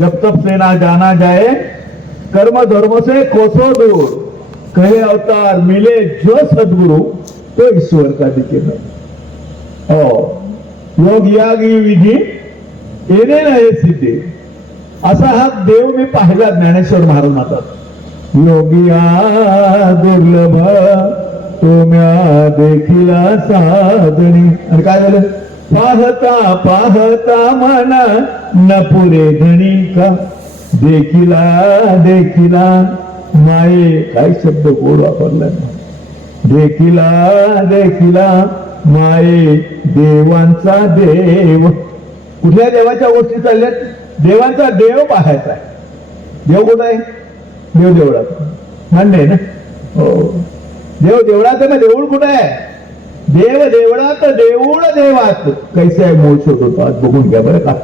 जब तक से ना जाना जाए, कर्म धर्म से कोसों दूर, कहे अवतार मिले जो सद्गुरु, तो ईश्वर का दिखेगा. योग यागी विधी येणे नाही सिद्धी, असा हा देव मी पाहिला ज्ञानेश्वर महाराजांचा. योगिया दुर्लभ तुम्या देखिला साधणी. आणि काय झालं? पाहता पाहता मना न पुरे धणी का, देखिला देखिला माये, काय शब्द गोड वापरला, देखिला देखिला माये देवांचा देव. कुठल्या देवाच्या गोष्टी चालल्यात? देवांचा देव पाहायचा आहे. देव कुठं आहे? देव देवळात. मान्य ना? हो. देव देवळात ना. देऊळ कुठं आहे? देव देवळात, देऊळ देवात. कैसे आहे मूळ शोधतो आज बघून घ्या बरं का.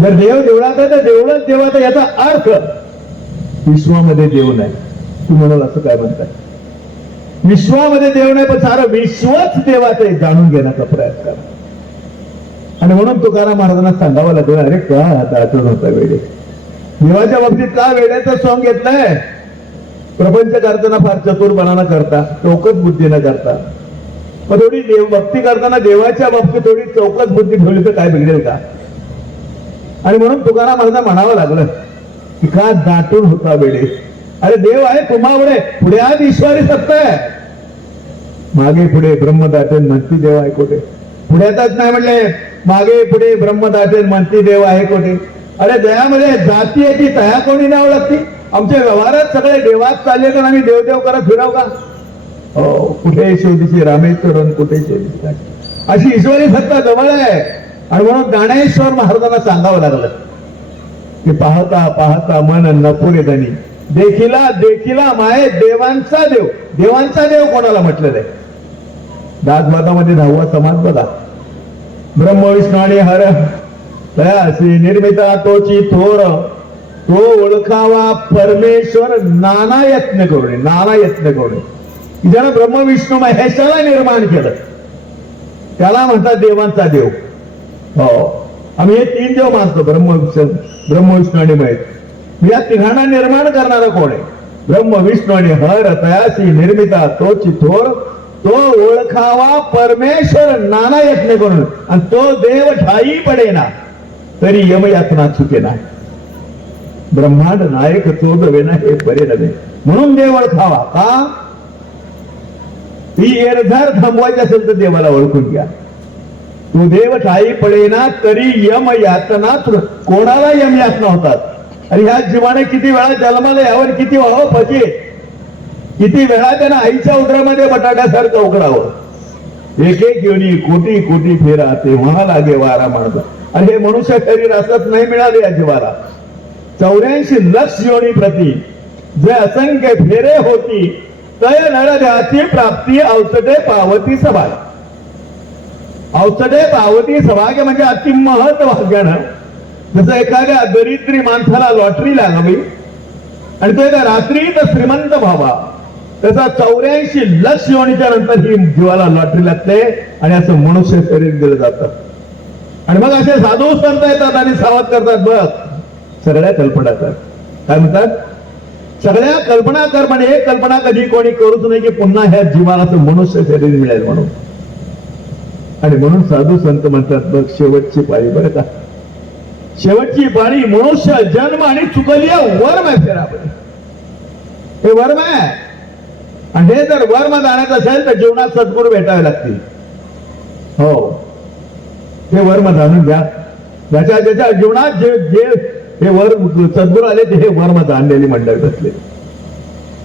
जर देव देवळात आहे तर देवळच देवात, याचा अर्थ विश्वामध्ये देव नाही. तुम्ही म्हणाल असं काय म्हणताय? विश्वामध्ये देव नाही, पण सारं विश्वच देवाचं आहे. जाणून घेण्याचा प्रयत्न करा. आणि म्हणून तुकाराम महाराजांना सांगावं लागलं, अरे का दाटून होता वेडे. देवाच्या बाबतीत का वेड्याचं सॉंग घेतलंय? प्रपंच करताना फार चतुरपणानं करता, चौकस बुद्धीनं करता. पण थोडी देव भक्ती करताना देवाच्या बाबतीत थोडी चौकस बुद्धी ठेवली तर काय बिघडेल का? आणि म्हणून तुकाराम महाराजांना म्हणावं लागलं की का दाटून होता वेडे. अरे देव आहे तुम्हापुढे, पुढे आज ईश्वरी सत्ता आहे, मागे पुढे ब्रह्म दाटेल म्हणती देव आहे कोठे. पुढ्यातच नाही म्हणले, मागे पुढे ब्रह्म दाटेल म्हणती देव आहे कोठे. अरे दयामध्ये जाती आहे ती तया कोणी नाही ओळखती. आमच्या व्यवहारात सगळे देवात चालले तर आम्ही देवदेव करत फिराव का? हो. कुठे शोधीची रामेश्वरन, कुठे शोधीची, अशी ईश्वरी सत्ता जवळ आहे. आणि म्हणून ज्ञानेश्वर महाराजांना सांगावं लागलं की पाहता पाहता मन नपुरे धनी, देखिला देखिला माये देवांचा देव. देवांचा देव कोणाला म्हटलेलं आहे? दासबादामध्ये 10वा समाज बघा. ब्रह्म विष्णू आणि हर तयासी निर्मिता तोची थोर, तो ओळखावा परमेश्वर नाना यत्न करून. नाना यत्न करून ज्यानं ब्रह्म विष्णू महेशाला निर्माण केलं त्याला म्हणतात देवांचा देव. हो. आम्ही हे 3 देव मानतो, ब्रह्म विष्णू आणि महेश. या तिघांना निर्माण करणारा कोण आहे? ब्रह्म विष्णू आणि हर तयासी निर्मिता तोची थोर, तो ओळखावा परमेश्वर नाना यत्न करून. आणि तो देव ठाई पडेना तरी यमयातना चुके नाही. ब्रह्मांड नायक चोदवेना हे बरे नव्हे. म्हणून देव ओळखावा. का? ही एरझार थांबवायची असेल तर देवाला ओळखून घ्या. तो देव ठाई पडेना तरी यमयातना. कोणाला यमयातना होतात? आणि ह्या जीवाने किती वेळा जन्माला यावर किती व्हावं फजे, किती वेळा त्यांना आईच्या उदरामध्ये बटाट्यासारखं उकडावं. एक एक योनी कोटी कोटी फेरा तेव्हा लागे वारा म्हणतात. आणि हे मनुष्य शरीर असत नाही मिळाले या जीवाला. 84 लक्ष योनी प्रती जे असंख्य फेरे होती, तय नरघाची प्राप्ती औषधे पावती सभाग. औषधे पावती सभाग्य म्हणजे अति महत्वाचं. जसं एखाद्या दरिद्री माणसाला लॉटरी लागावी आणि तो एका रात्रीत श्रीमंत व्हावा, त्याचा 84 लक्ष योनीच्या नंतर ही जीवाला लॉटरी लागते आणि असं मनुष्य शरीर दिलं जातं. आणि मग असे साधू संत येतात आणि सावध करतात, बघ सगळ्या कल्पना कर. काय म्हणतात? सगळ्या कल्पना कर. पण एक कल्पना कधी कोणी करूच नाही की पुन्हा ह्या जीवाला असं मनुष्य शरीर मिळेल म्हणून. आणि म्हणून साधू संत म्हणतात, बघ शेवटची पाळी बरं का, शेवटची पाळी मनुष्य जन्म आणि चुकली वर्म आहे. फेरापणे हे वर्म आहे. आणि हे जर वर्म जाण्याचं असेल तर जीवनात सद्गुरू भेटावे लागतील. हो. हे वर्म जाणून घ्या. ज्याच्या ज्याच्या जीवनात जे जे हे वर्म सद्गुरू आले ते हे वर्म जाणलेली मंडळी बसले.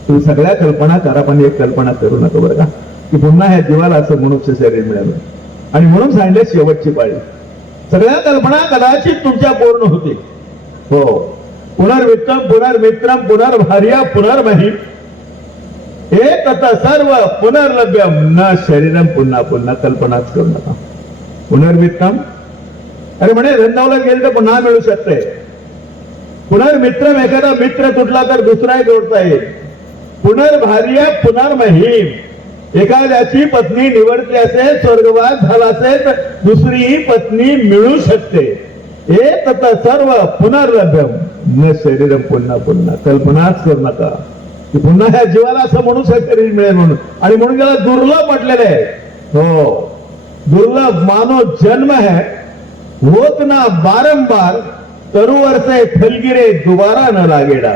तुम्ही सगळ्या कल्पना करा पण एक कल्पना करू नका बरं का की पुन्हा ह्या जीवाला असं मनुष्य शरीर मिळालं. आणि म्हणून सांगितले शेवटची पाळी. सगळ्या कल्पना कदाचित तुमच्या पूर्ण होतील. हो. पुनर्वित्तम पुनर्मित्रम पुनर्भार्या पुनर्महिम एक सर्व पुनर्लभ्यम न शरीरम. पुन्हा पुन्हा कल्पनाच करू नका. पुनर्वित्तम, अरे म्हणे धंदावला गेलं तर पुन्हा मिळू शकते. पुनर्मित्रम, एखादा मित्र तुटला तर दुसराही जोडता येईल. पुनर्भार्या पुनर्महिम, एखाद्याची पत्नी निवडली असेल, स्वर्गवास झाला असेल तर दुसरीही पत्नी मिळू शकते. तत सर्व पुनर्लभ्यम न शरीरम पुन्हा पुन्हा. कल्पनाच करू नका की पुन्हा ह्या जीवाला असं मनुष्य शरीर मिळेल म्हणून. आणि म्हणून त्याला दुर्लभ म्हटलेलं आहे. हो, दुर्लभ मानो जन्म है होत ना बारंबार, तरुवर से फलगिरे दुबारा न लागेडा.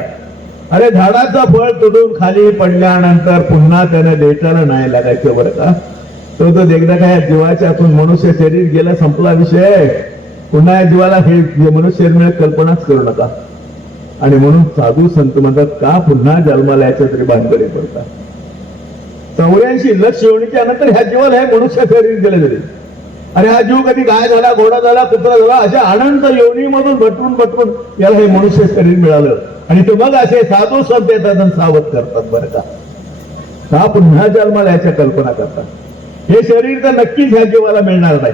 अरे झाडाचं फळ तुडून खाली पडल्यानंतर पुन्हा त्याने लेटायला नाही लागायचं बरं का. तो एकदा काय जीवाच्या आतून मनुष्य शरीर गेला, संपला विषय. पुन्हा या जीवाला हे मनुष्य शरीर मिळेल कल्पनाच करू नका. आणि म्हणून साधू संत म्हणतात का पुन्हा जन्माला याच्या तरी भानगडी पडतात. 84 लक्ष योनीच्या नंतर ह्या जीवाला हे मनुष्य शरीर दिले तरी. अरे हा जीव कधी गाय झाला, घोडा झाला, कुत्रा झाला, अशा अनंत योनीमधून भटकून याला हे मनुष्य शरीर मिळालं. आणि ते मग असे साधू संत येतात आणि सावध करतात बरं का पुन्हा जन्माला याच्या कल्पना करतात. हे शरीर तर नक्कीच ह्या जीवाला मिळणार नाही.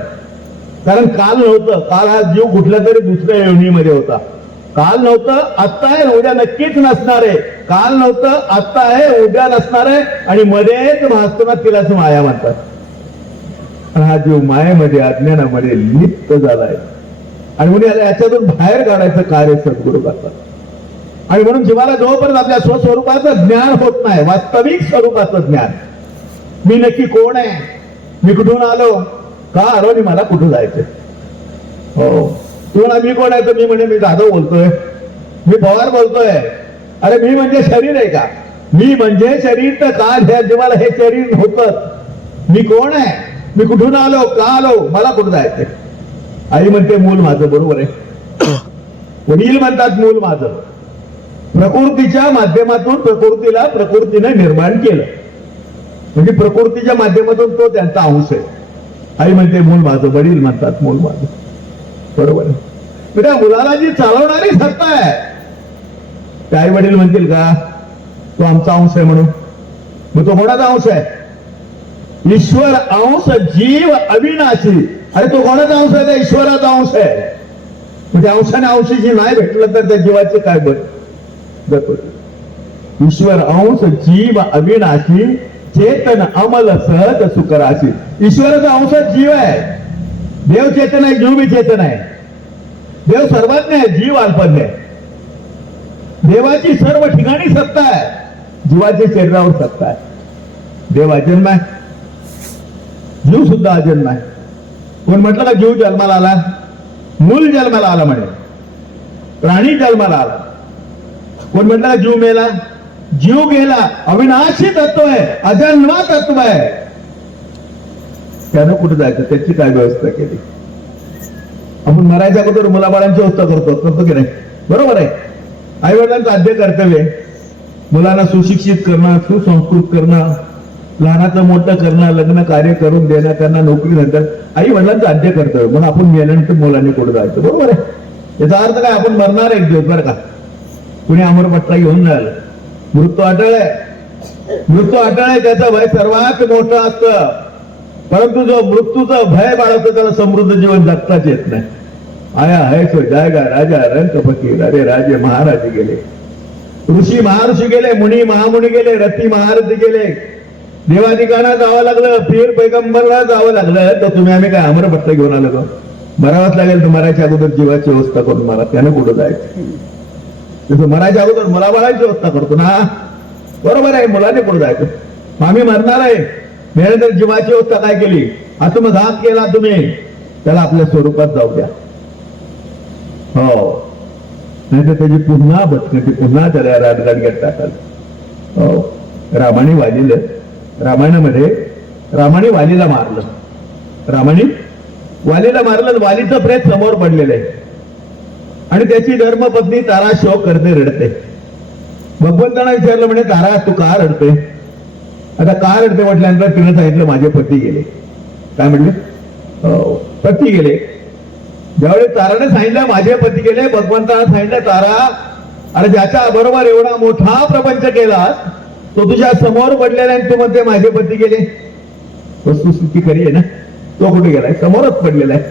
कारण काल नव्हतं. काल हा जीव कुठल्या तरी दुसऱ्या योनीमध्ये होता. काल नव्हतं, आत्ता आहे, उद्या नक्कीच नसणार आहे. काल नव्हतं, आत्ता आहे, उद्या नसणार आहे. आणि मध्येच भासताना तिलाच माया म्हणतात. हा जीव मायेमध्ये, अज्ञानामध्ये लिप्त झालाय. आणि म्हणून याला याच्यातून बाहेर काढायचं कार्य सद्गुरू करतात. आणि म्हणून जीवाला जोपर्यंत आपल्या स्वस्वरूपाचं ज्ञान होत नाही, वास्तविक स्वरूपाचं ज्ञान, मी नक्की कोण आहे, मी कुठून आलो, का आलो आणि मला कुठं जायचं. हो, तू ना मी कोण आहे तर मी म्हणे मी जाधव बोलतोय, मी पवार बोलतोय. अरे मी म्हणजे शरीर आहे का? मी म्हणजे शरीर तर काल ह्या जीवाला हे शरीर होतं. मी कोण आहे, मी कुठून आलो, का आलो, मला कुठं जायचंय. आई म्हणते मूल माझं, बरोबर आहे. वडील म्हणतात मूल माझं. प्रकृतीच्या माध्यमातून प्रकृतीला प्रकृतीने निर्माण केलं, म्हणजे प्रकृतीच्या माध्यमातून तो त्यांचा अंश आहे. आई म्हणते मूल माझं, वडील म्हणतात मूल माझं, बरोबर आहे. त्या मुलाला जी चालवणारी सत्ता आहे, ते आई वडील म्हणतील का तो आमचा अंश आहे म्हणून? मग तो कोणाचा अंश आहे? ईश्वर अंश जीव अविनाशी. अरे तो कोणाचा अंश आहे? त्या ईश्वराचा अंश आहे. म्हणजे अंशाने अंशीची नाही भेटलं तर त्या जीवाचे काय बरं. ईश्वर अंश जीव अविनाशी, चेतन अमल सहज सुकराशी. ईश्वराचा अंश जीव आहे. देव चेतन आहे, जीव बी चेतन आहे. देव सर्वज्ञ आहे, जीव अल्पज्ञ आहे. देवाची सर्व ठिकाणी सत्ता आहे, जीवाच्या शरीरावर सत्ता आहे. देव अजन्म आहे, जीव सुद्धा अजन्म आहे. कोण म्हटलं का जीव जन्माला आला? मूल जन्माला आला म्हणे, प्राणी जन्माला आला. कोण म्हटलं का जीव मेला? जीव गेला. अविनाशी तत्व आहे, अजन्मा तत्व आहे. त्यानं कुठं जायचं, त्याची काय व्यवस्था केली? आपण मरायच्या अगोदर मुलाबाळांची व्यवस्था करतो की नाही? बरोबर आहे. आई वडिलांचं आद्य कर्तव्य मुलांना सुशिक्षित करणं, सुसंस्कृत करणं, लहानाचं मोठं करणं, लग्न कार्य करून देणं, त्यांना नोकरी नंतर आई वडिलांचं आद्य कर्तव्य. म्हणून आपण मेल्यानंतर मुलांनी कुठं जायचं, बरोबर आहे. याचा अर्थ काय? आपण मरणार एक दिवस बरं का. कुणी अमरपट्टा घेऊन जायला, मृत्यू अटळ आहे. मृत्यू अटळ आहे, त्याचं भय सर्वात मोठं असतं. परंतु जो मृत्यूचं भय बाळगतो त्याला समृद्ध जीवन जगताच येत नाही. आया है सो जायगा राजा रंक फकीर. अरे राजे महाराज गेले, ऋषी महर्षी गेले, मुनी महामुनी गेले, रथी महारथी गेले, देवाधिकांना जावं लागलं, पीर पैगंबरला जावं लागलं. तर तुम्ही आम्ही काय अमरपट्टा घेऊन आलो का? मरावंच लागेल. तर मरायच्या अगोदर जीवाची व्यवस्था करून मारा, त्यानं कुठं जायचं? तसं मरायच्या अगोदर मुलाबाळांची व्यवस्था करतो ना, बरोबर आहे. मुलाने कुठं जायचं? आम्ही मरणार आहे, मेल्यानंतर जीवाची व्यवस्था काय केली? आत्मघात केला तुम्ही, त्याला आपल्या स्वरूपात जाऊ द्या. हो, नाही तर त्याची पुन्हा भटकती, पुन्हा त्याला राजगाडग्यात टाकाल. हो, रामाने वालीला, रामायणामध्ये रामाने वालीला मारलं. रामाने वालीला मारलं. वालीचं प्रेत समोर पडलेलं आहे आणि त्याची धर्मपत्नी तारा शोक करते, रडते. भगवंतांना विचारलं म्हणे तारा तू का रडते? आता का रडते म्हटल्यानंतर तिने सांगितलं माझे पती गेले. काय म्हणले? पती गेले. ज्यावेळी ताराने सांगितलं माझे पती गेले, भगवंतांना सांगितलं तारा अरे ज्याच्या बरोबर एवढा मोठा प्रपंच केला तो तुझ्या समोर पडलेला आहे, तू म्हणते माझे पती गेले. वस्तुस्थिती खरी आहे ना? तो कुठे गेलाय? समोरच पडलेला आहे.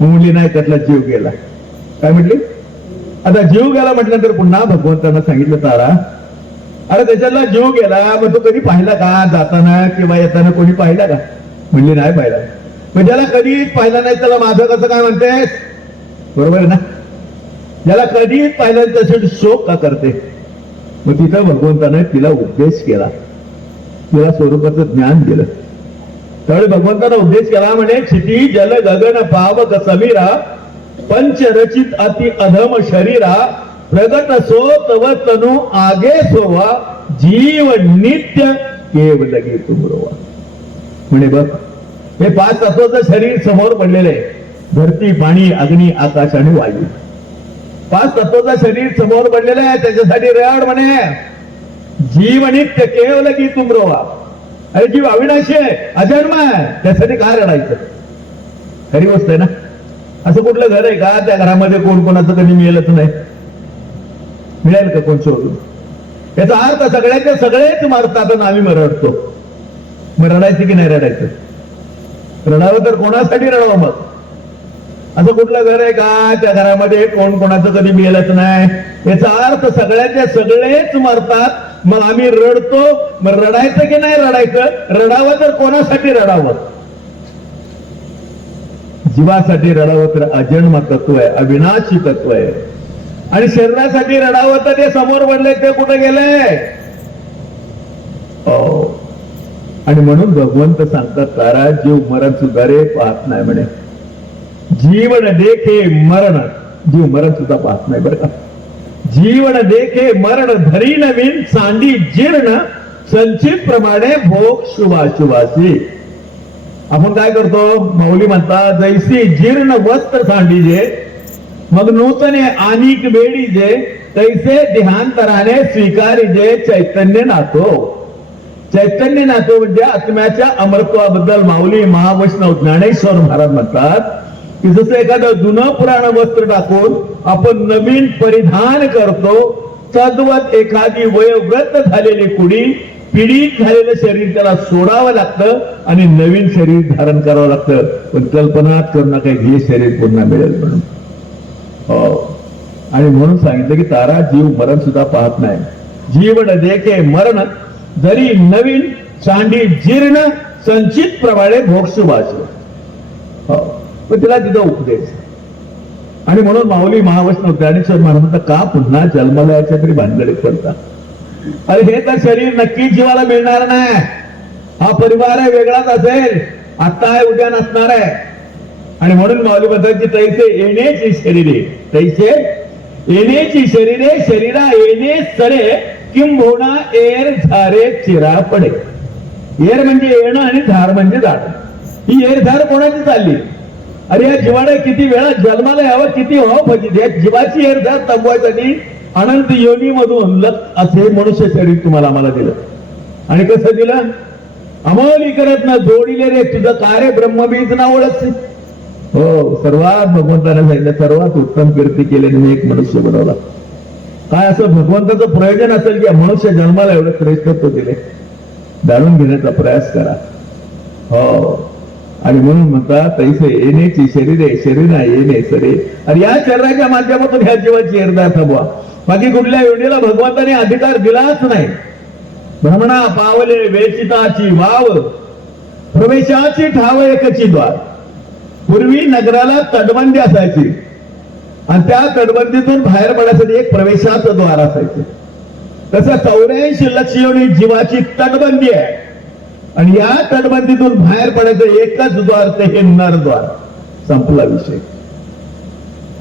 मुली नाही, त्यातला जीव गेला. काय म्हटली? आता जीव गेला म्हटल्यानंतर पुन्हा भगवंतांना सांगितलं तारा अरे त्याच्यातला जीव गेला, मग तो कधी पाहिला का? जाताना किंवा येताना कोणी पाहिला का? म्हणली नाही पाहिला. मग ज्याला कधीच पाहिला नाही त्याला माझं कसं काय म्हणतेस? बरोबर आहे ना? ज्याला कधी पाहिलं तसे शोक का करते? मग तिथं भगवंताने तिला उपदेश केला, तिला स्वरूपाचं ज्ञान दिलं. त्यावेळी भगवंताने उपदेश केला म्हणे, क्षिती जल गगन पावक समीरा पंचरचित अति अधम शरीरा प्रगट सो तव तनु आगे सोवा जीव नित्य केवलगी तुमरोवा. म्हणे बघ, हे 5 तत्वाचं शरीर समोर पडलेलं आहे. धरती, पाणी, अग्नी, आकाश आणि वायू. 5 तत्वाचं शरीर समोर पडलेलं आहे. त्याच्यासाठी रड म्हणे, जीव नित्य केवलगी तुमरोवा. अरे जीव अविनाशी आहे, अजन्म आहे, त्यासाठी काय रडायचं? खरी गोष्ट आहे ना? असं कुठलं घर आहे का त्या घरामध्ये कोण कोणाचं कधी मिळेलच नाही? मिळेल का कोण शोधून? याचा अर्थ सगळ्याचे सगळेच मरतात आणि आम्ही रडतो. मग रडायचं की नाही रडायचं? रडावं तर कोणासाठी रडावं मग? असं कुठलं घर आहे का त्या घरामध्ये कोण कोणाचं कधी मिळेलच नाही? याचा अर्थ सगळ्याचे सगळेच मरतात, मग आम्ही रडतो. मग रडायचं की नाही रडायचं? रडावं तर कोणासाठी रडावं? जीवासाठी रडावं तर अजन्म तत्व आहे, अविनाशी तत्व आहे. आणि शरीरासाठी रडावं तर ते समोर पडले, ते कुठे गेले? आणि म्हणून भगवंत सांगतात, तारा जीव मरण सुद्धा रे पाहत नाही म्हणे. जीवन देखे मरण, जीव मरण सुद्धा पाहत नाही बरं का. जीवन देखे मरण धरी नवीन सांडी जीर्ण संचित प्रमाणे भोग शुभाशुभासी. आपण काय करतो? माऊली म्हणतात, जैसी जीर्ण वस्त्र सांडीजे मग नूतने आनिक बेडीजे तैसे देहांतराने स्वीकारीजे चैतन्य नातो. चैतन्य नातो म्हणजे आत्म्याच्या अमरत्वाबद्दल माऊली महावैष्णव ज्ञानेश्वर महाराज म्हणतात की जसं एखादं जुनं पुराण वस्त्र टाकून आपण नवीन परिधान करतो, तद्वत एखादी वयोवृद्ध झालेली कुडी पीडित झालेलं शरीर त्याला सोडावं लागतं आणि नवीन शरीर धारण करावं लागतं. पण कल्पनाच करू नका हे शरीर पुन्हा मिळेल म्हणून. आणि म्हणून सांगितलं की तारा जीव मरण सुद्धा पाहत नाही. जीवन देखे मरण जरी नवीन चांडी जीर्ण संचित प्रमाणे भोगशुभाशु. पण तिला तिथं उपदेश. आणि म्हणून माऊली महावैष्णव ज्ञानेश्वर महाराज का पुन्हा जन्मलयाच्या तरी भानगडीत करता? अरे हे तर शरीर नक्कीच जीवाला मिळणार नाही. हा परिवार आहे वेगळाच असेल, आता आहे उद्या नसणार आहे. आणि म्हणून माऊली म्हणतात की तैसे येण्याची शरीरे, तैसे येण्याची शरीरे शरीरा येणे सरे किंबहुना एर झारे चिरा पडे. एर म्हणजे येणं आणि धार म्हणजे जाणं. ही एर धार कोणाची चालली? अरे या जीवाने किती वेळा जन्माला यावं, किती व्हावं पाहिजे. या जीवाची एर धार थांबवायसाठी अनंत योनीमधून असे मनुष्य शरीर तुम्हाला आम्हाला दिलं. आणि कसं दिलं? अमोली करत ना जोडिले रे तुझं कार्य ब्रह्मबीज ना ओळखते. हो, सर्वात भगवंताने सांगितलं, सर्वात उत्तम कीर्ती केल्याने मी एक मनुष्य बनवला. काय असं भगवंताचं प्रयोजन असेल की मनुष्य जन्माला एवढं श्रेष्ठत्व दिले? जाणून घेण्याचा प्रयास करा. हो, आणि म्हणून म्हणतात तैसे येण्याची शरीरे शरीरा येणे सरे. आणि या शरीराच्या माध्यमातून ह्या जीवाची एरदा थांबवा. बाकी कुठल्या योनीला भगवंताने अधिकार दिलाच नाही. भ्रमणा पावले वेचिताची वाव प्रवेशाची ठाव एकची द्वार. पूर्वी नगराला तटबंदी असायची आणि त्या तटबंदीतून बाहेर पडण्यासाठी एक प्रवेशाचं द्वार असायचं. तसं 84 लक्ष योनी जीवाची तटबंदी आहे आणि या तटबंदीतून बाहेर पडायचं एकच द्वार, ते हे नरद्वार. संपला विषय.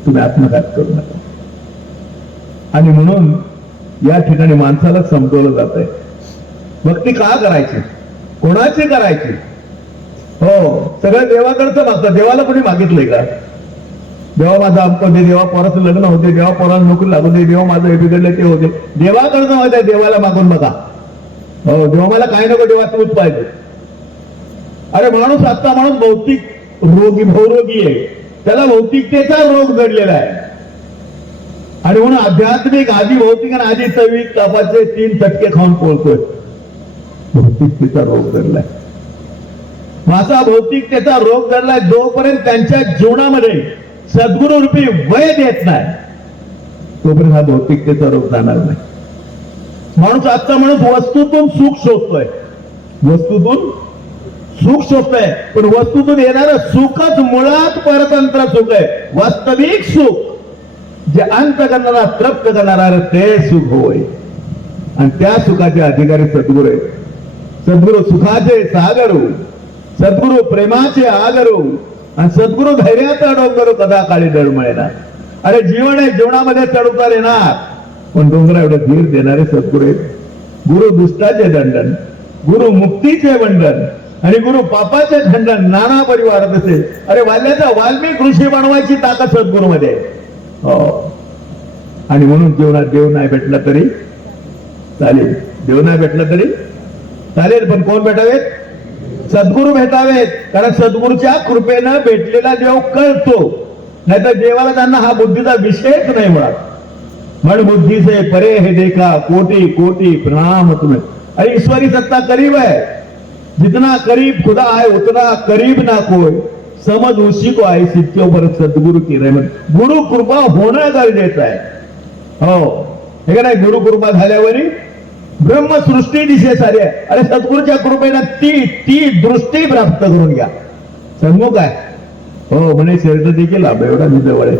तुम्ही आत्मघात करू नका. आणि म्हणून या ठिकाणी माणसाला समजवलं जात आहे भक्ती का करायची, कोणाची करायची. हो, सगळं देवाकडचं मागतं. देवाला कोणी मागितलंय का? देवा माझं आमचं दे, देवा पोराचं लग्न होते, देवा पोराला नोकरी लागू दे, देवा माझं हे बिघडलं ते होते. देवाकडचं माहित आहे, देवाला मागून बघा. हो, देवा मला काय नको, देवा तूच पाहिजे. अरे माणूस आत्ता माणूस भौतिक रोगी भौरोगी आहे, त्याला भौतिकतेचा रोग जडलेला आहे. आणि म्हणून आध्यात्मिक आधी भौतिक आणि आधी तैविक तापाचे 3 चटके खाऊन पोळतोय. भौतिकतेचा रोग जडलाय. माझा भौतिकतेचा रोग जडलाय. जोपर्यंत त्यांच्या जीवनामध्ये सद्गुरु रूपी वैद येत नाही तोपर्यंत हा भौतिकतेचा रोग जाणार नाही. माणूस आजचा माणूस वस्तूतून सुख शोधतोय, वस्तूतून सुख शोधतंय, पण वस्तूतून येणारं सुखच मुळात परतंत्र सुख आहे. वास्तविक सुख जे अंत करणारा तृप्त करणारा ते सुख होय. आणि त्या सुखाचे अधिकारी सद्गुरू आहे. सद्गुरू सुखाचे सागरू, सद्गुरू प्रेमाचे आगरू, आणि सद्गुरू धैर्याचा डोंगर कदा काळी डळमळेना. अरे जीवन आहे, जीवनामध्ये चढउतार येणार, पण डोंगरा एवढं धीर देणारे सद्गुरू आहेत. गुरु दुष्टाचे दंडन, गुरु मुक्तीचे बंधन, आणि गुरु पापाचे खंडन नाना परिवारात असेल. अरे वाल्याचा वाल्मिक ऋषी बनवायची ताकद सद्गुरू मध्ये. हो, आणि म्हणून जीवनात देव नाही भेटला तरी चालेल, देव नाही भेटला तरी चालेल, पण कोण भेटावेत? सद्गुरू भेटावेत. कारण सद्गुरूच्या कृपेनं भेटलेला देव कळतो, नाहीतर देवाला त्यांना हा बुद्धीचा विषयच नाही मुळात. मन बुद्धि से परे है देखा, कोटि कोटि प्रणाम तुम्हें. अरे ईश्वरी सत्ता करीब है, जितना करीब खुदा है उतना करीब ना कोई, समझ उसी को आहे सिद्धों पर सद्गुरु की रहमत. गुरु कृपा होणं गरजेचं आहे. हो, हे का नाही, गुरु कृपा झाल्यावरी ब्रह्मसृष्टी दिसे सारी आहे. अरे सद्गुरूच्या कृपेनं ती दृष्टी प्राप्त करून घ्या. सन्मुख आहे. हो म्हणे शरीर देखील लाभ एवढा मी जवळ आहे.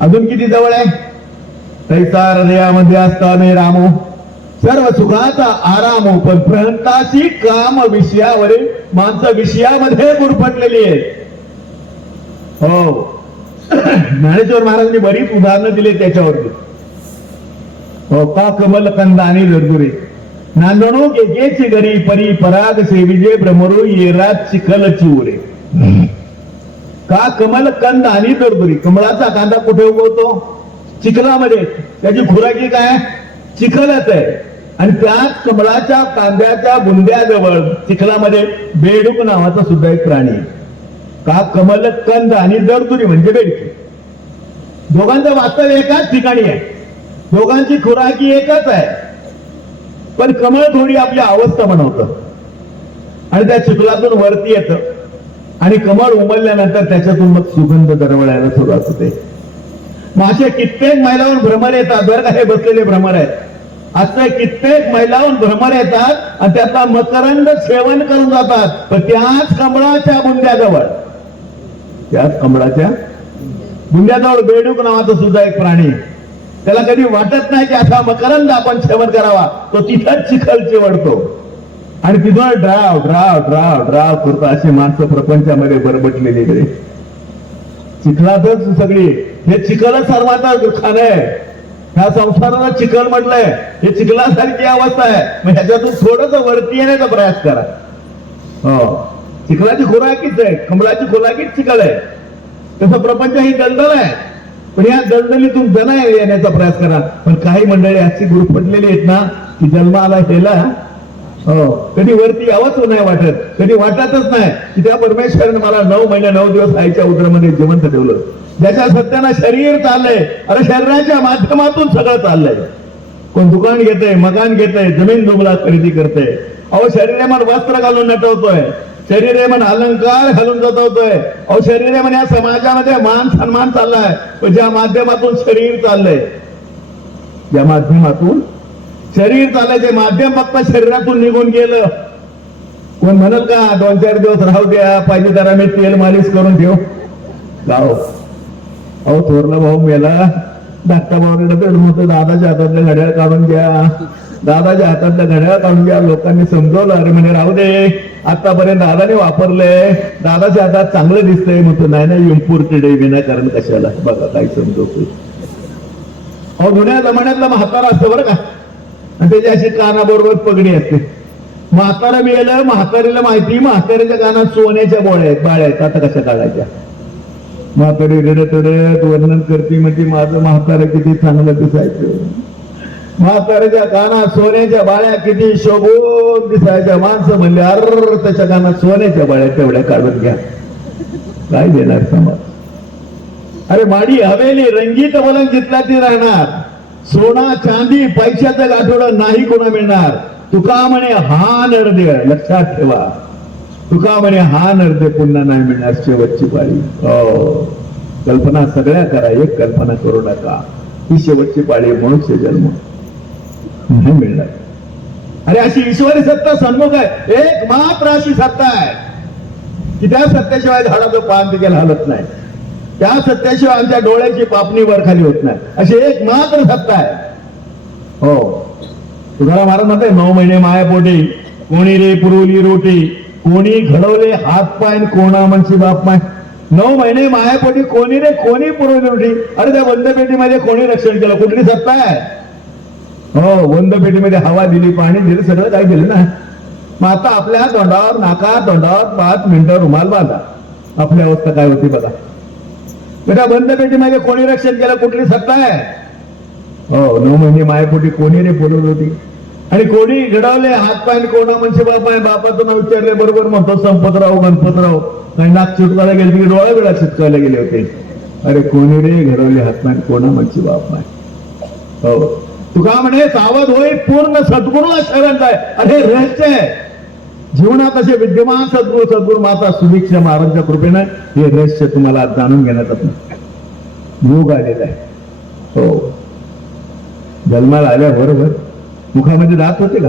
अजून किती जवळ आहे? तैसा हृदयामध्ये असताना रामो सर्व सुखाचा आराम, पण प्रहंताची काम विषयावरील माणसं विषयामध्ये गुरफटलेली आहेत. हो, ज्ञानेश्वर महाराजांनी बरीच उदाहरणं दिली त्याच्यावरती. हो, का कमल कंदानी दरदुरे नांदणू केकेची घरी परी पराग सेविजे भ्रमरू येरात चिखलची उरे. का कमल कंद आणि दरदुरी. कमळाचा कांदा कुठे उगवतो? चिखलामध्ये. त्याची खुराकी काय? चिखलच आहे. आणि त्याच कमळाच्या कांद्याच्या बुंद्याजवळ चिखलामध्ये बेडूक नावाचा सुद्धा एक प्राणी आहे. का कमल कंद आणि दरदुरी म्हणजे बेडकी. दोघांचं वास्तव एकाच ठिकाणी आहे, दोघांची खुराकी एकच आहे, पण कमळ थोडी आपली अवस्था बनवतं आणि त्या चिखलातून वरती येतं, आणि कमळ उमलल्यानंतर त्याच्यातून मग सुगंध दरवळायला सुरुवात होते. मासे कित्येक मैलाहून भ्रमर येतात बरं का, हे बसलेले भ्रमर आहेत. असे कित्येक मैलाहून भ्रमर येतात आणि त्याचा मकरंद सेवन करून जातात. पण त्याच कमळाच्या बुंद्याजवळ, त्याच कमळाच्या बुंद्याजवळ बेडूक नावाचा सुद्धा एक प्राणी. त्याला कधी वाटत नाही की असा मकरंद आपण सेवन करावा. तो तिथंच चिखल चिवडतो आणि तिथून ड्राव ड्राव ड्राव ड्राव करतो. अशी माणसं प्रपंचामध्ये बरबटलेली कडे चिखलातच सगळी. हे चिखलच सर्वांचं खाणं आहे. ह्या संसाराला चिखल म्हटलंय. हे चिखलासारखी अवस्था आहे. मग ह्याच्यातून थोडस वरती येण्याचा प्रयास करा. हो, चिखलाची खुराकीच आहे, कमळाची खुराकीच चिखल आहे. तसं प्रपंच ही दलदल आहे, पण या दलदलीतून जण येण्याचा प्रयास करा. पण काही मंडळी अशी गुरफटलेली आहेत ना की जन्माला गेला हो कधी वरती यावंच नाही वाटत, कधी वाटतच नाही की त्या परमेश्वराने मला 9 महिने 9 दिवस आईच्या उदरामध्ये जिवंत ठेवलं. ज्याच्या सत्यानं शरीर चाललंय, अरे शरीराच्या माध्यमातून सगळं चाललंय. कोण दुकान घेतंय, मकान घेतंय, जमीन जुमला खरेदी करते. अहो शरीर मन वस्त्र घालून नटवतोय, शरीर मन अलंकार घालून जतवतोय. अहो शरीर मन या समाजामध्ये मान सन्मान चाललाय. पण ज्या माध्यमातून शरीर चाललंय, ज्या माध्यमातून शरीर चालायचे माध्यम फक्त शरीरातून निघून गेलं. कोण म्हणल का 2-4 दिवस राहू द्या, पाहिजे तर आम्ही तेल मालिश करून ठेवू गाव. अहो थोरला भाऊ मेला, धाकटा भाऊने म्हणतो दादाच्या हातातल्या घड्याळ काढून घ्या, दादाच्या हातातल्या घड्याळ काढून घ्या. लोकांनी समजवलं, अरे म्हणे राहू दे, आतापर्यंत दादाने वापरलंय, दादाच्या हातात चांगलं दिसतंय. म्हणतो नाही नाही इम्पोर्टेड आहे, विनाकारण कशाला. बघा काय समजवतोय. अहो जुन्या जमान्यातला म्हातारा असतं बरं का, आणि त्याची अशी कानाबरोबर पगडी असते. म्हातारा मिळालं, म्हातारीला माहिती म्हातारीच्या कानात सोन्याच्या बोळ्या आहेत, बाळ्या आहेत. आता कशा काढायच्या? म्हातारी रडत रडत वर्णन करते, म्हणजे माझं म्हातारं किती चांगलं दिसायचं, म्हाताऱ्याच्या कानात सोन्याच्या बाळ्या किती शोभून दिसायच्या. माणसं म्हणले अर त्याच्या कानात सोन्याच्या बाळ्या तेवढ्या काढून घ्या. काय देणार समाज? अरे माडी हवेली रंगीत वलन जिथला ती राहणार. सोना चांदी पैशाचं गाठोडं नाही कोणा मिळणार. तुका म्हणे हा नरदे, लक्षात ठेवा, तुका म्हणे हा नरदे पुन्हा नाही मिळणार शेवटची पाळी. हो, कल्पना सगळ्या करा, एक कल्पना करू नका. ही शेवटची पाळी, मनुष्य जन्म नाही मिळणार. अरे अशी ईश्वरी सत्ता सन्मुख आहे, एक मात्र अशी सत्ता आहे की त्या सत्याशिवाय झाडाचं पान तिथे हलत नाही, त्या सत्याशिवाय आमच्या डोळ्याची पापणी वर खाली होत नाही, अशी एक मात्र सत्ता आहे. हो, तुकाराम महाराज म्हणते 9 महिने मायापोटी कोणी रे पुरवली रोटी, कोणी घडवले हात पाय कोणा म्हणशी बाप माय. 9 महिने मायापोटी कोणी रे कोणी पुरवली रोटी. अरे त्या बंदपेटीमध्ये कोणी रक्षण केलं? कुठली सत्ता आहे? हो, बंदपेटीमध्ये हवा दिली, पाणी दिलं, सगळं काय दिलं ना. मग आता आपल्या तोंडावर नाका तोंडावर 5 मिनिटं रुमाल बांधा. आपली अवस्था काय होती बघा. त्या बंदपेटीमध्ये कोणी रक्षण केलं? कुठली सत्ता आहे? हो, 9 महिने मायापोटी कोणी रे पुरवली होती. आणि कोणी घडवले हातपाय कोणा म्हणजे बापाय. बापाचं नाव विचारले बरोबर म्हणतो संपतराव गणपतराव. काही नाक चिटकायला गेले की डोळा बिळा चिटकायला गेले होते. अरे कोणी रे घडवले हातपाय कोणा म्हणजे बापाय. हो, तुका म्हणे सावध होई पूर्ण सद्गुरूला शरण जाय. अरे रहस्य आहे जीवनात असे विद्यमान सद्गुरू माता सुदीक्षा महाराजांच्या कृपेनं हे रहस्य तुम्हाला जाणून घेण्याचा योग आलेला आहे. हो, जन्माला आल्याबरोबर मुखामध्ये दात होते का?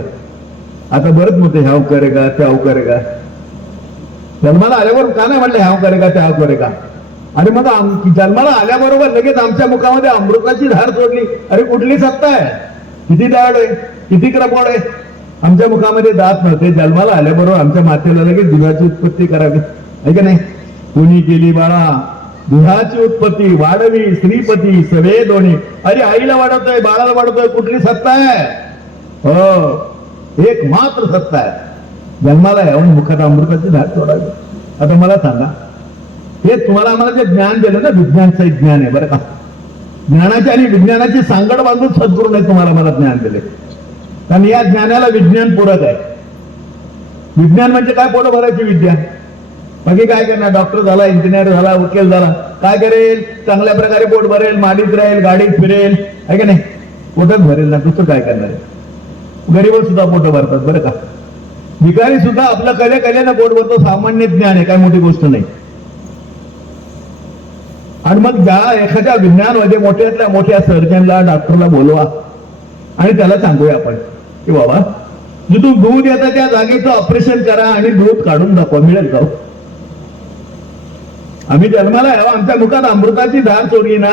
आता बरंच म्हणते ह्याव करेगा त्याव करेगा. जन्माला आल्याबरोबर का नाही म्हटलं ह्याव करेगा त्याव करेगा? आणि मग जन्माला आल्याबरोबर लगेच आमच्या मुखामध्ये अमृताची धार सोडली. अरे कुठली सत्ता आहे? किती दयाळू आहे, किती कृपाळू आहे. आमच्या मुखामध्ये दात नव्हते, जन्माला आल्याबरोबर आमच्या मातेला लगेच दुधाची उत्पत्ती करावी आहे का नाही? कुणी केली बाळा दुधाची उत्पत्ती, वाढवी श्रीपती सवे दोन्ही. अरे आईला वाढवतोय, बाळाला वाढवतोय. कुठली सत्ता आहे? हो, एक मात्र सत्ता आहे. जन्माला येऊन मुखात अमृताची धार सोडावी. आता मला सांगा, हे तुम्हाला आम्हाला जे ज्ञान दिलं ना, विज्ञानचं एक ज्ञान आहे बरं का. ज्ञानाची आणि विज्ञानाची सांगड बांधून सद्गुरूने तुम्हाला मला ज्ञान दिले. कारण या ज्ञानाला विज्ञान पूरक आहे. विज्ञान म्हणजे काय? पोट भरायची विद्या. बाकी काय करणार? डॉक्टर झाला, इंजिनियर झाला, वकील झाला, काय करेल? चांगल्या प्रकारे पोट भरेल, माडीत राहील, गाडीत फिरेल आहे का नाही? पोटच भरेल ना, दुसरं काय करणार? गरीब सुद्धा पोट भरतात बरं का. भिकारी सुद्धा आपलं कलेनं पोट भरतो. सामान्य ज्ञान आहे, काय मोठी गोष्ट नाही. आणि मग ज्या एखाद्या विज्ञानमध्ये मोठ्यातल्या मोठ्या सर्जनला डॉक्टरला बोलवा आणि त्याला सांगूया आपण की बाबा जिथून दूध येतं त्या जागेचं ऑपरेशन करा आणि दूध काढून दाखवा. मिळेल का? आम्ही जन्माला यावं, आमच्या मुखात अमृताची धार सोडली ना.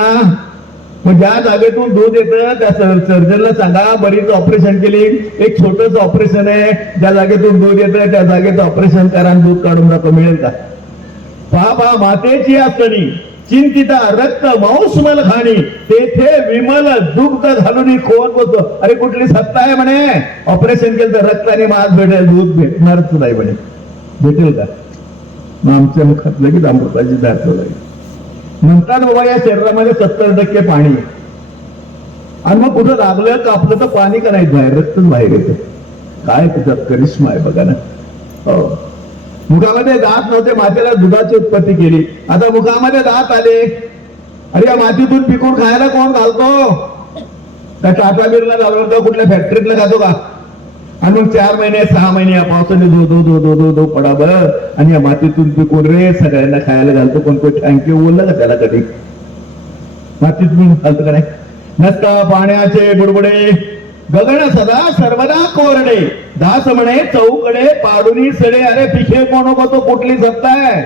मग ज्या जागेतून दूध येतं त्या सर्जनला सांगा बरीच ऑपरेशन केली, एक छोटस ऑपरेशन आहे, ज्या जागेतून दूध येतं त्या जागेचं ऑपरेशन करा आणि दूध काढून दाखवा. मिळेल का? पहा मातेची असणी चिंतिता रक्त मांसमल खाणी, तेथे विमल दुग्ध घालून खोवत बसतो. अरे कुठली सत्ता आहे म्हणे? ऑपरेशन केलं तर रक्त आणि मांस भेटेल, दूध भेटणारच नाही म्हणे. भेटेल का? मग आमच्या मुखात लगेच अमृताची धार सोडावी. म्हणतात बाबा या शरीरामध्ये 70% पाणी आणि मग कुठं लागलं का आपलं तर पाणी करायचं बाहेर, रक्तच बाहेर येतं. काय त्याच्यात करिश्मा आहे बघा ना. हो, मुखामध्ये दात नव्हते, मातेला दुधाची उत्पत्ती केली. आता मुखामध्ये दात आले. अरे या मातीतून पिकून खायला कोण घालतो? त्या टाटा बिर्ला घालतो, कुठल्या फॅक्टरीतला खातो का? आणि मग 4 महिने 6 महिने या पावसाने दो पडा बरं आणि या मातीतून पिकून रे सगळ्यांना खायला घालतो. कोण कोण थँक्यू बोललं का त्याला कधी? मातीतून घालतो का नाही? नसता पाण्याचे बुडबुडे गगन सदा सर्वदा कोरडे, दास म्हणे चौकडे पाडुनी सडे. अरे पिखे कोण होतो? कुठली सत्ता आहे?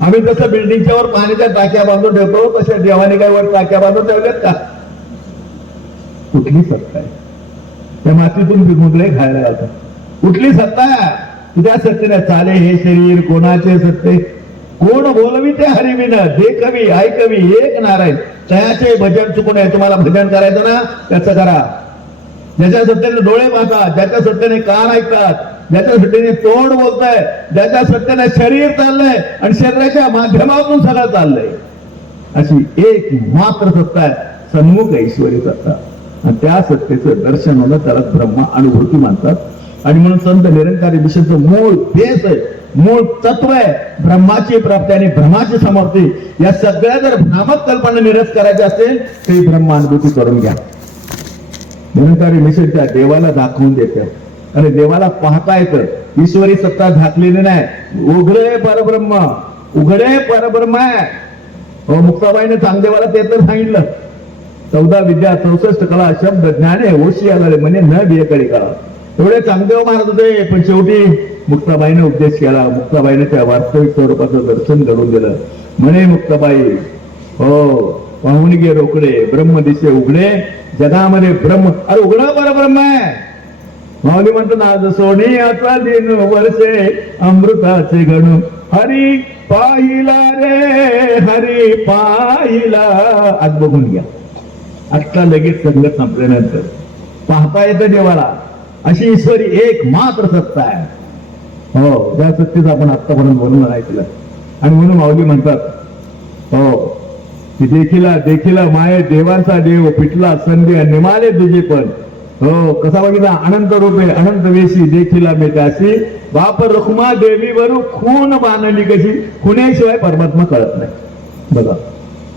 आम्ही जसं बिल्डिंगच्या वर पाण्याच्या टाक्या बांधून ठेवतो तशा देवाने काय वर टाक्या बांधून ठेवल्यात का? कुठली सत्ता आहे? त्या मातीतून पिकुंदळे खायला घालतात. कुठली सत्ता आहे? तुझ्या सत्तेने चाले हे शरीर कोणाचे सत्ते? कोण बोलवी ते हरिविन, जे कवी ऐकवी एक नारायण. त्याचे भजन चुकून आहे. तुम्हाला भजन करायचं ना, त्याचं करा. ज्याच्या सत्तेने डोळे पाहतात, ज्याच्या सत्तेने कान ऐकतात, ज्याच्या सत्तेने तोंड बोलतंय, ज्याच्या सत्तेने शरीर चाललंय आणि शरीराच्या माध्यमातून सगळं चाललंय, अशी एक मात्र सत्ता आहे, सन्मुख ईश्वरी सत्ता. आणि त्या सत्तेचं दर्शन होणं त्याला ब्रह्मा अनुभूती मानतात. आणि म्हणून संत निरंकारी विषयाचं मूळ बेस आहे, मूळ तत्व आहे ब्रह्माची प्राप्ती आणि ब्रह्माची समाप्ती. या सगळ्या जर भ्रामक कल्पना निरस्त करायच्या असेल तरी ब्रह्मानुभूती करून घ्या. निरंकारी मिशन त्या देवाला दाखवून देते. आणि देवाला पाहता येतं, ईश्वरी सत्ता झाकलेली नाही. उघडे परब्रह्म, उघडे परब्रह्म आहे. हो, मुक्ताबाईने चांगदेवाला ते तर सांगितलं. 14 विद्या 64 कला शब्द ज्ञाने होशी आले म्हणे न बियकडे करा. एवढे चांगदेव महाराज होते, पण शेवटी मुक्ताबाईने उपदेश केला. मुक्ताबाईने त्या वास्तविक स्वरूपाचं दर्शन घडून दिलं. म्हणे मुक्ताबाई, हो पाहून गे रोकडे ब्रह्म दिसे उघडे, जगामध्ये ब्रह्म, अरे उघडा परब्रह्म आहे. माऊली म्हणतात आज सोनी आता दिन वर्षे अमृताचे गणू, हरी पाहिला रे हरी पाहिला. आज बघून घ्या, आत्ता लगेच संगत संपल्यानंतर पाहता येतं देवाला. अशी ईश्वरी एक मात्र सत्ता आहे. हो, त्या सत्तेचं आपण आत्तापर्यंत वर्णन ऐकलं. आणि म्हणून माऊली म्हणतात हो की देखीला माये देवांचा देव पिटला संधी निमाले तुझे पण. हो, कसा बघितला, अनंत रूपे अनंत वेशी देखीला मेटाशी, बाप रखुमा देवी वरू खून बांधली कशी. खुण्याशिवाय परमात्मा कळत नाही. बघा,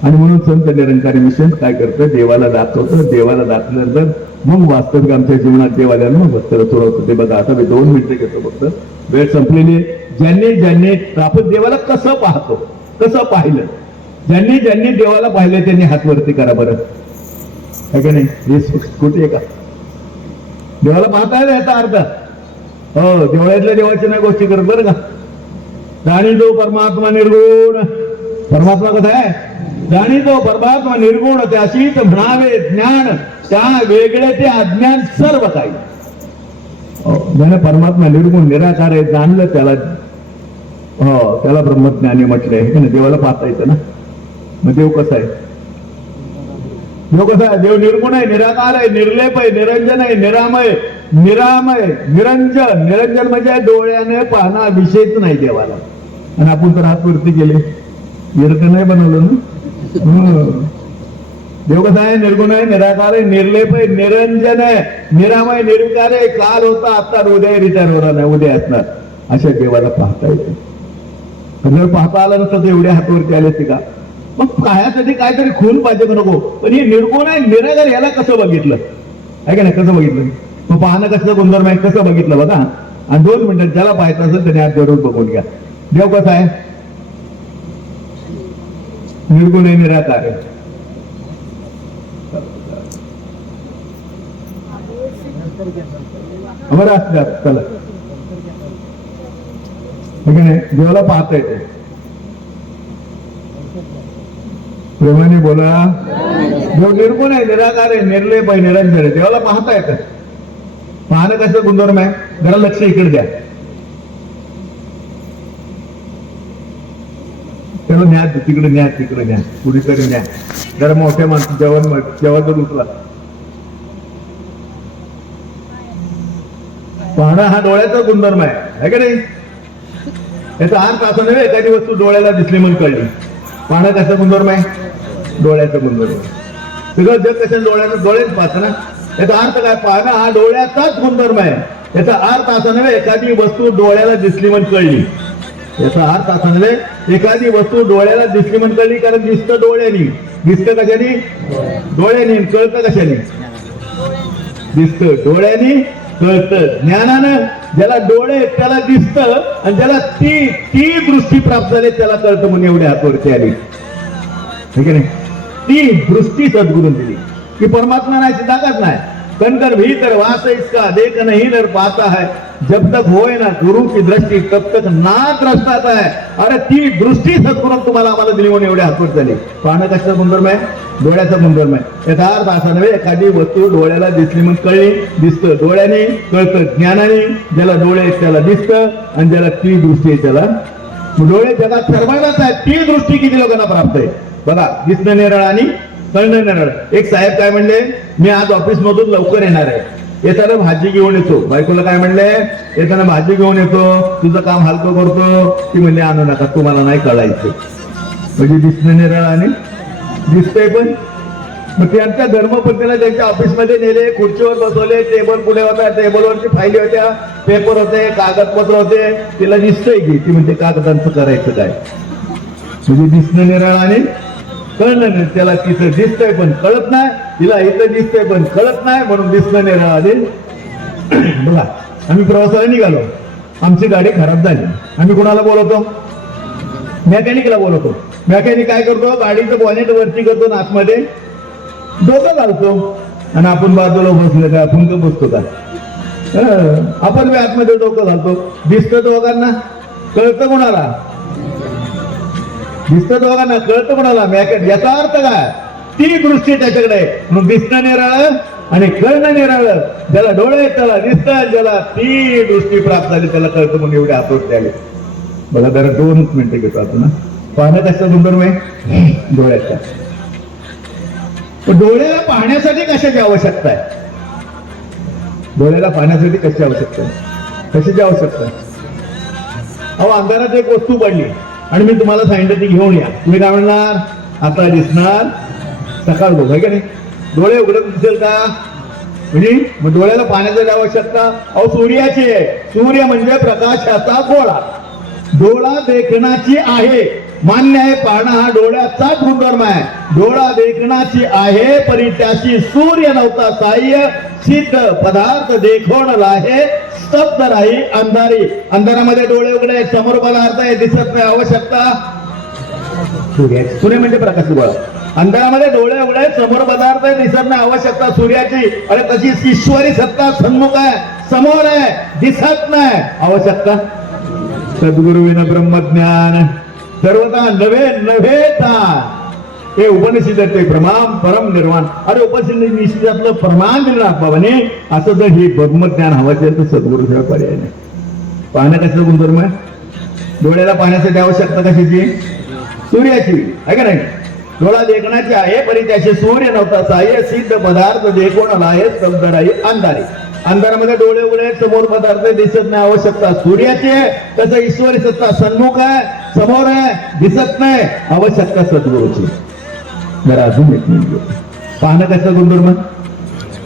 आणि म्हणून संत निरंकारी मिशन काय करतं, देवाला दाखवतं. देवाला दाखवल्यानंतर मग वास्तविक आमच्या जीवनात देवाला मग भक्ताला सोडवतं. ते बघा, आता मी 2 मिनिटं घेतो फक्त, वेळ संपलेली. ज्यांनी आपण देवाला कसं पाहतो, कसं पाहिलं, ज्यांनी देवाला पाहिलं त्यांनी हात वरती करा बरं. काय का नाही, हे कुठे आहे का देवाला पाहता याचा अर्थ. हो, देवळातल्या देवाची नाही गोष्टी करत बरं का. जाणीतो परमात्मा निर्गुण. परमात्मा कसा आहे, जाणीतो परमात्मा निर्गुण, त्याशीच म्हणावे ज्ञान, त्या वेगळे ते अज्ञान सर्व काही. ज्याने परमात्मा निर्गुण निराकार आहे जाणलं त्याला, हो त्याला ब्रह्मज्ञानी म्हटलंय. देवाला पाहता येतं ना. मग देव कसा आहे, देव कसा आहे, देव निर्गुण आहे, निराकार आहे, निर्लेप आहे, निरंजन आहे, निरामय, निरामय, निरंजन. निरंजन म्हणजे डोळ्याने पाहणं विषयच नाही देवाला. आणि आपण तर हात वरती गेले, इरकं नाही बनवलं ना. देव कसा आहे, निर्गुण आहे, निराकार आहे, निर्लेप आहे, निरंजन आहे, निरामय, निर्विकार आहे. काल होता, आता उद्या रिटायर होणार नाही, उद्या असणार. अशा देवाला पाहता येते. जर पाहता आलं नसतं तर एवढ्या हातवरती आले असते का. मग कायासाठी काहीतरी खून पाहिजे का नको. पण हे निर्गुण आहे, निराकार, याला कसं बघितलं आहे का नाही, कसं बघितलं. मग पाहणं कसं गुणधर्म आहे, कसं बघितलं बघा. आणि 2 मिनिटात ज्याला पाहायचं असेल त्याने आज जरूर बघून घ्या. देव कसा आहे, निर्गुण आहे, निराकार आहे. बरं असतात चला, ठीक आहे. देवाला पाहता येते. प्रेमाने बोला. देव निर्गुण आहे, निराकार आहे, निर्लेप आहे, निरंजन आहे. देवाला पाहता येतं. पाहणं कसं गुणधर्म आहे, जरा लक्ष इकडे द्या. त्याला न्या, तिकडे न्या, तिकडे न्या, कुणीतरी न्या. जरा मोठ्या माणसं जेवण उचला. पाहणं हा डोळ्याचा गुणधर्म आहे का नाही. याचा अर्थ असा नव्हे एखादी वस्तू डोळ्याला दिसली म्हणून कळली. पाहणं कसा गुणधर्म आहे, डोळ्याचा गुणधर्म. सगळं जग कशा डोळ्याचं, डोळेच पाहतं ना. याचा अर्थ काय, पाहणं हा डोळ्याचाच गुणधर्म आहे. याचा अर्थ असा नव्हे एखादी वस्तू डोळ्याला दिसली म्हणून कळली. याचा अर्थ असा नव्हे एखादी वस्तू डोळ्याला दिसली म्हणून कळली, कारण दिसतं डोळ्यानी. दिसतं कशाने, डोळ्यानी. कळतं कशाने, दिसतं डोळ्यानी, कळतं ज्ञानानं. ज्याला डोळे त्याला दिसतं, आणि ज्याला ती दृष्टी प्राप्त झाली त्याला कळतं. म्हणून एवढ्या हातवरती आली, ठीक आहे. ती दृष्टी सद्गुरून दिली की परमात्मा नाही, जागाच नाही. कणकण भीतर वास इसका देख नहीं नर पाता है, जब तक होय ना गुरु की दृष्टी तब तक ना द्रष्टाता है. अरे ती दृष्टी सद्गुरून तुम्हाला आम्हाला दिली म्हणून एवढ्या हातवर झाली. पाहणं कशाचा गुणधर्म आहे, डोळ्याचा गुणधर्म आहे. याचा अर्थ असा नव्हे एखादी वस्तू डोळ्याला दिसली म्हणून कळली. दिसतं डोळ्याने, कळतं ज्ञानाने. ज्याला डोळे त्याला दिसतं, आणि ज्याला ती दृष्टी आहे त्याला. डोळे जगात सर्वांनाच आहे, ती दृष्टी किती लोकांना प्राप्त आहे बघा. दिसणं निरळ आणि कळणं निरळ. एक साहेब काय म्हणले, मी आज ऑफिस मधून लवकर येणार आहे, येताना भाजी घेऊन येतो. बायकोला काय म्हणले, येताना भाजी घेऊन येतो, तुझं काम हलकं करतो. ती म्हणले आणू नका, तुम्हाला नाही कळायचं. म्हणजे दिसणं निरळ आणि दिसतंय पण. मग त्यांच्या धर्मपत्नीला त्यांच्या ऑफिसमध्ये नेले, खुर्चीवर बसवले, टेबल पुढे होता, टेबलवरती फायली होत्या, पेपर होते, कागदपत्र होते. तिला दिसतंय की, ती म्हणते कागदांचं करायचं काय. म्हणजे दिसणं निरळ आणि कळणं नाही. त्याला तिथं दिसतंय पण कळत नाही, तिला इथं दिसतंय पण कळत नाही, म्हणून दिसणं निरळ आणि. बघा, आम्ही प्रवासाला निघालो, आमची गाडी खराब झाली. आम्ही कुणाला बोलवतो, मेकॅनिकला बोलवतो. मेकॅनिक काय करतो, गाडीचं बॉनेट वरती करतो, आतमध्ये डोकं घालतो, आणि आपण बाजूला बसलो का, आपण का बसतो का. आपण बी आतमध्ये डोकं घालतो. दिसतं दोघांना, कळतं कोणाला? दिसतं दोघांना, कळतं कोणाला? याचा अर्थ काय? ती दृष्टी त्याच्याकडे. मग दिसणं निराळं आणि कळणं निराळं. ज्याला डोळे आहेत त्याला दिसतात, ज्याला ती दृष्टी प्राप्त झाली त्याला कळतं. म्हणून एवढे हातोट आले. बघा जरा 2 मिनिटं घेतो आपण. पाहणं कशा गुणधर्म आहे? डोळ्याचा. डोळ्याला पाहण्यासाठी कशाची आवश्यकता आहे? डोळ्याला पाहण्यासाठी कशाची आवश्यकता आहे? कशाची आवश्यकता आहे? अहो, अंधारात एक वस्तू पडली आणि मी तुम्हाला सांगितलं ती घेऊन या. तुम्ही काय म्हणणार? आता दिसणार, सकाळ बघ आहे का नाही? डोळे उघडत दिसेल का? म्हणजे मग डोळ्याला पाहण्यासाठी आवश्यकता. अहो, सूर्याची आहे. सूर्य म्हणजे प्रकाशाचा गोळा. डोळा देखणाची आहे, मान्य आहे. पाहणं हा डोळ्याचाच गुणधर्म आहे. डोळा देखणाची आहे, परी त्याची सूर्य नव्हता साह्य. सिद्ध पदार्थ देखोण लाहे, स्तब्ध राही अंधारी. अंधारामध्ये डोळे उघडे, समोर पदार्थ आहे, दिसत नाही. आवश्यकता सूर्य म्हणजे प्रकाश गोळा. अंधारामध्ये डोळे उघडे, समोर पदार्थ आहे, दिसत नाही. आवश्यकता सूर्याची. अरे तशी ईश्वरी सत्ता सन्मुख आहे, समोर आहे, दिसत नाही. आवश्यकता सद्गुरुविन ब्रह्मज्ञान सर्वता नव्हे नव्हेता. हे उपनिषद ते प्रमाण परम निर्वाण. अरे उपनिषदातलं प्रमाण दिलं बाबाने. असं जर हे ब्रह्मज्ञान हवं असेल तर सद्गुरूशिवाय पर्याय नाही. पाहणं कसं गुणधर्म आहे? डोळ्याला पाहण्यासाठी आवश्यकता कशाची? सूर्याची आहे का नाही? डोळा देखण्याची आहे, परी त्याचे सूर्य नव्हता साह्य. सिद्ध पदार्थ देखोण लाहे, स्तब्ध राही अंधारी. अंधारामध्ये डोळे उघडे, समोर पदार्थ दिसत नाही. आवश्यकता सूर्याची आहे. तसं ईश्वरी सत्ता सन्मुख आहे, समोर आहे, दिसत नाही. आवश्यकता सद्गुरूची. जरा अजून एक मिनिट. पाहणं कसं गुणधर्म?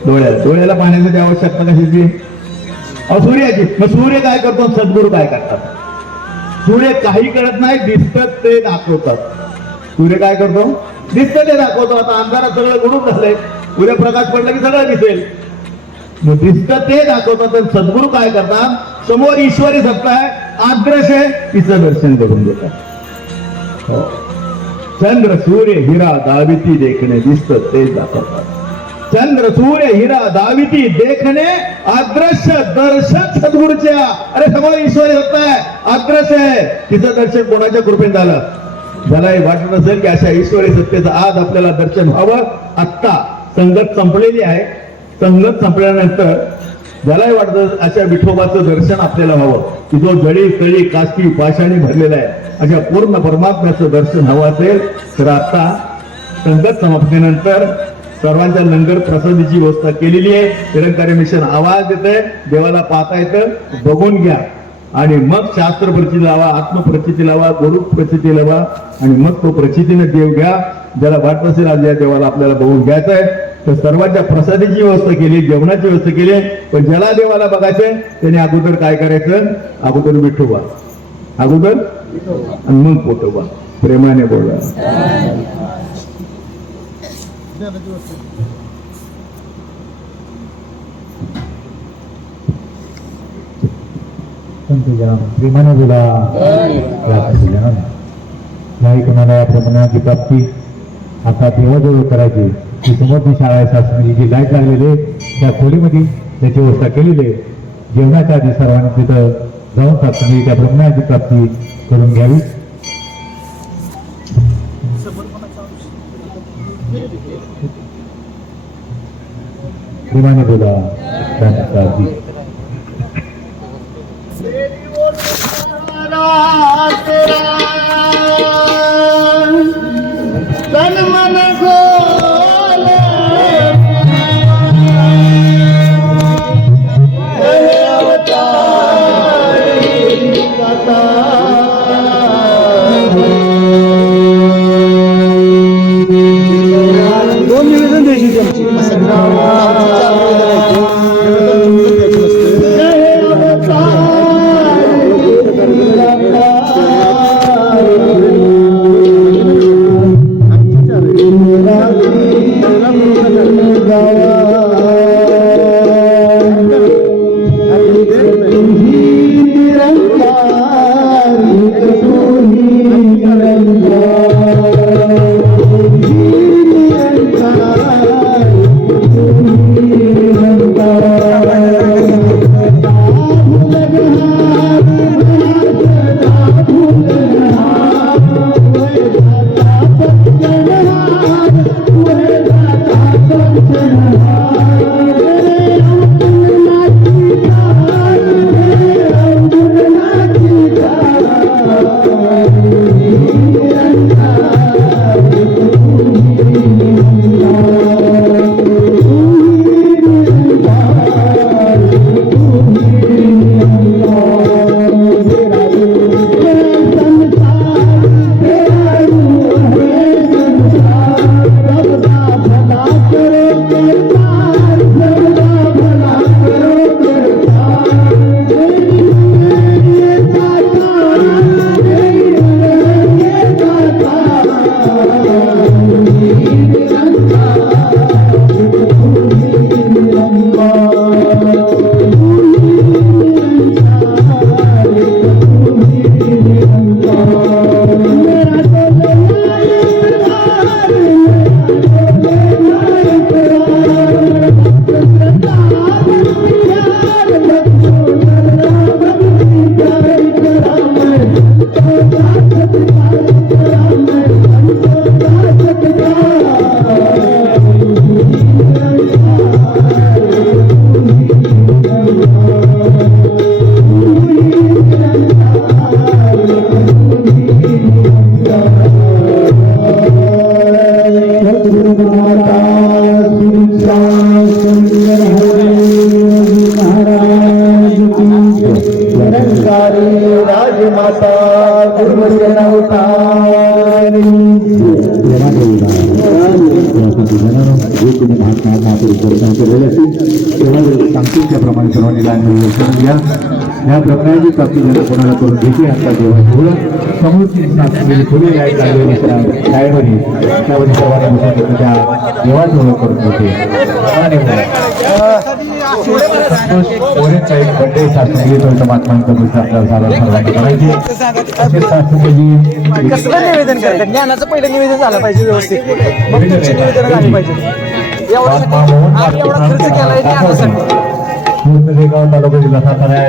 डोळ्याला पाहण्यासाठी आवश्यकता कशाची? सूर्याची. मग सूर्य काय करतो? सद्गुरू काय करतात? सूर्य काही करत नाही, दिसतं ते दाखवतात. सूर्य काय करतो? दिसतं ते दाखवतो. आता अंधारात सगळं गुडूप झालंय, उद्या प्रकाश पडला की सगळं दिसेल. मग दिसतं ते दाखवतात. सद्गुरू काय करतात? समोर ईश्वरी सत्ता आहे, आदर्श आहे, तिचं दर्शन करून देतात. चंद्र सूर्य हिरा दाविती देखणे, दिसतं ते दाखवतात. चंद्र सूर्य हिरा दाविती देखणे, अदृश्य दर्शन सद्गुरूच्या. अरे समोर ईश्वरी सत्ता आहे, अदृश्य आहे, तिचं दर्शन कोणाच्या कृपेने झालं? ज्याला हे वाटत नसेल की अशा ईश्वरी सत्तेचं आज आपल्याला दर्शन व्हावं. आत्ता संगत संपलेली आहे. संगत संपल्यानंतर ज्यालाही वाटतं अशा विठोबाचं दर्शन आपल्याला व्हावं, की जो जळी तळी काष्टी पाषाणी भरलेला आहे, अशा पूर्ण परमात्म्याचं दर्शन हवं असेल तर आता संगत समाप्तीनंतर सर्वांच्या लंगर प्रसादीची व्यवस्था केलेली आहे. निरंकारी मिशन आवाज देते, देवाला पाहता येतं, बघून घ्या. आणि मग शास्त्र प्रचिती लावा, आत्मप्रचिती लावा, गुरु प्रचिती लावा आणि मग तो प्रचितीने देव घ्या. ज्याला वाटत असेल आज या देवाला आपल्याला बघून घ्यायचं आहे तर सर्वांच्या प्रसादीची व्यवस्था केली, जेवणाची व्यवस्था केली. पण ज्याला देवाला बघायचंय त्याने अगोदर काय करायचं? अगोदर विठोबा, अगोदर आणि मग पोटोबा. प्रेमाने बोला. प्रेमाने बोला. नाही कोणाला याप्रमाणे प्राप्ती आता देवाजवळ करायची. ती समोरची शाळा आहे शासनाची, जी लाईट लागलेली त्या खोलीमध्ये त्याची व्यवस्था केलेली आहे. जेवणाच्या आधी सर्वांनी तिथं जाऊन प्राप्ती त्या ब्रह्माची प्राप्ती करून घ्यावी. प्रेमाने बोला. तन मन खोल दोन निवेदन द्यायची त्यांची. राजमाता गुरुवचन अवतारी जे तुम्ही महात्मा महापुरुष दर्शन केलेले असतील तेव्हा सांगतील त्याप्रमाणे सर्वांनी लहान दर्शन घ्या. या प्रकारची प्राप्ती जर कोणाला करून घ्यायची आता देवा थोडं समोरची खुले लाईट लागलेली शाळेमध्ये त्यावर सर्वांनी त्या देवाची ओळख करून घेते. संतोष एक बड्डे शास्त्रीय महात्मांचा आपल्याला सर्वांनी करायचे असे शास्त्रीजी कसलं निवेदन करतात? ज्ञानाचं पहिलं निवेदन झालं पाहिजे व्यवस्थित, मग तुमची निवेदन झाली पाहिजे. एवढा खर्च केलाय ज्ञानासाठी. तालुका जिल्हा सातारा